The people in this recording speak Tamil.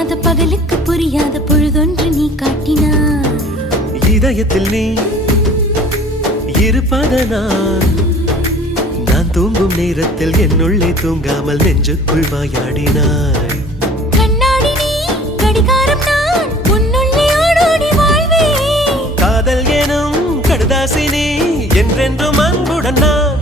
தெரியாத பகலுக்கு புரியாத பொழுதொன்று நீ காட்டினாய். இதயத்தில் நீ இருப்பதனால் நான் தூங்கும் நேரத்தில் என்னுள்ளே தூங்காமல் நெஞ்சுக்குள் வாயாடினாய். கண்ணாடி நீ கடிகாரம் நான் உன்னுள்ளே ஓடோடி வாழ்வே. காதல் எனும் கடுதாசி நீ என்றென்றும் அன்புடன் நான்